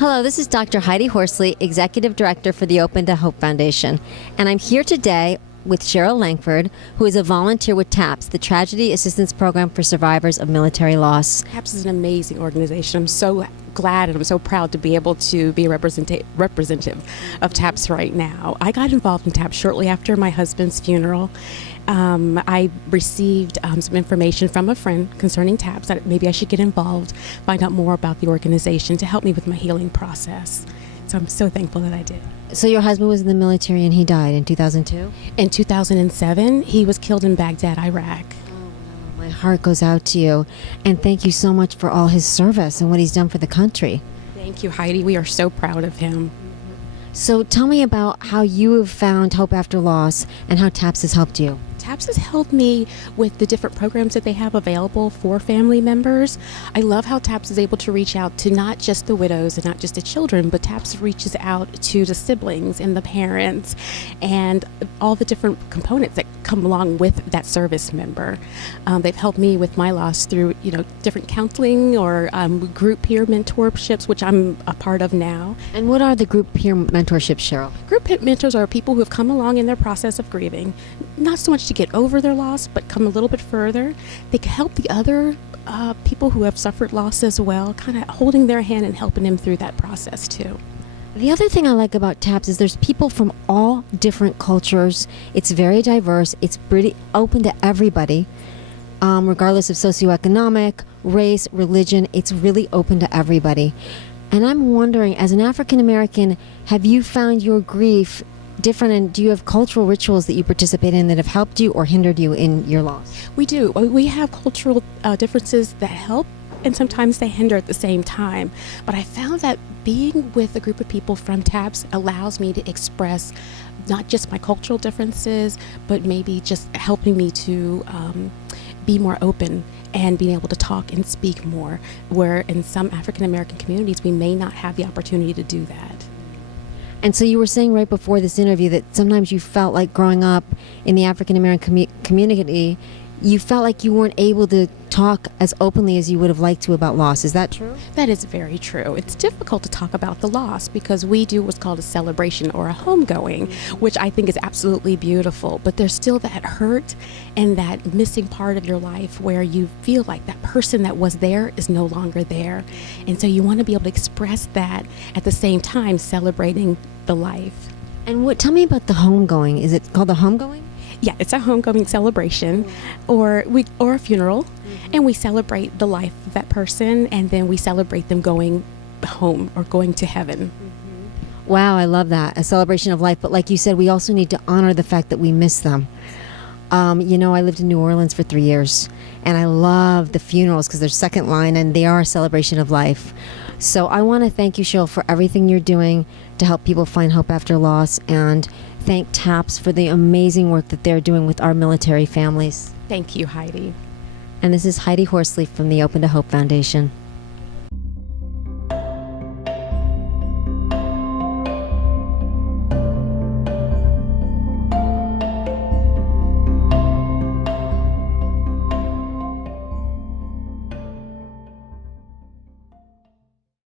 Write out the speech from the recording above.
Hello, this is Dr. Heidi Horsley, Executive Director for the Open to Hope Foundation, and I'm here today with Cheryl Lankford, who is a volunteer with TAPS, the Tragedy Assistance Program for Survivors of Military Loss. TAPS is an amazing organization. I'm so glad and I'm so proud to be able to be a representative of TAPS right now. I got involved in TAPS shortly after my husband's funeral. I received some information from a friend concerning TAPS that maybe I should get involved, find out more about the organization to help me with my healing process. So I'm so thankful that I did. So your husband was in the military and he died in 2002? In 2007, he was killed in Baghdad, Iraq. My heart goes out to you, and thank you so much for all his service and what he's done for the country. Thank you, Heidi. We are so proud of him. So tell me about how you have found hope after loss and how TAPS has helped you. TAPS has helped me with the different programs that they have available for family members. I love how TAPS is able to reach out to not just the widows and not just the children, but TAPS reaches out to the siblings and the parents and all the different components that come along with that service member. They've helped me with my loss through, different counseling or group peer mentorships, which I'm a part of now. And what are the group peer mentorships, Cheryl? Group mentors are people who have come along in their process of grieving, not so much to get over their loss, but come a little bit further. They can help the other people who have suffered loss as well, kind of holding their hand and helping them through that process too. The other thing I like about TAPS is there's people from all different cultures. It's very diverse. It's pretty open to everybody, regardless of socioeconomic, race, religion. It's really open to everybody. And I'm wondering, as an African American, have you found your grief different, and do you have cultural rituals that you participate in that have helped you or hindered you in your loss? We do. We have cultural differences that help, and sometimes they hinder at the same time. But I found that being with a group of people from TAPS allows me to express not just my cultural differences, but maybe just helping me to be more open and being able to talk and speak more, where in some African American communities we may not have the opportunity to do that. And so you were saying right before this interview that sometimes you felt like growing up in the African American community, you felt like you weren't able to talk as openly as you would have liked to about loss. Is that true? That is very true. It's difficult to talk about the loss because we do what's called a celebration or a homegoing, which I think is absolutely beautiful. But there's still that hurt and that missing part of your life where you feel like that person that was there is no longer there. And so you want to be able to express that at the same time celebrating the life. And tell me about the homegoing. Is it called the homegoing? Yeah, it's a homegoing celebration or a funeral, and we celebrate the life of that person, and then we celebrate them going home or going to heaven. Wow, I love that. A celebration of life. But like you said, we also need to honor the fact that we miss them. I lived in New Orleans for 3 years, and I love the funerals because they're second line, and they are a celebration of life. So I want to thank you, Cheryl, for everything you're doing to help people find hope after loss, and thank TAPS for the amazing work that they're doing with our military families. Thank you, Heidi. And this is Heidi Horsley from the Open to Hope Foundation.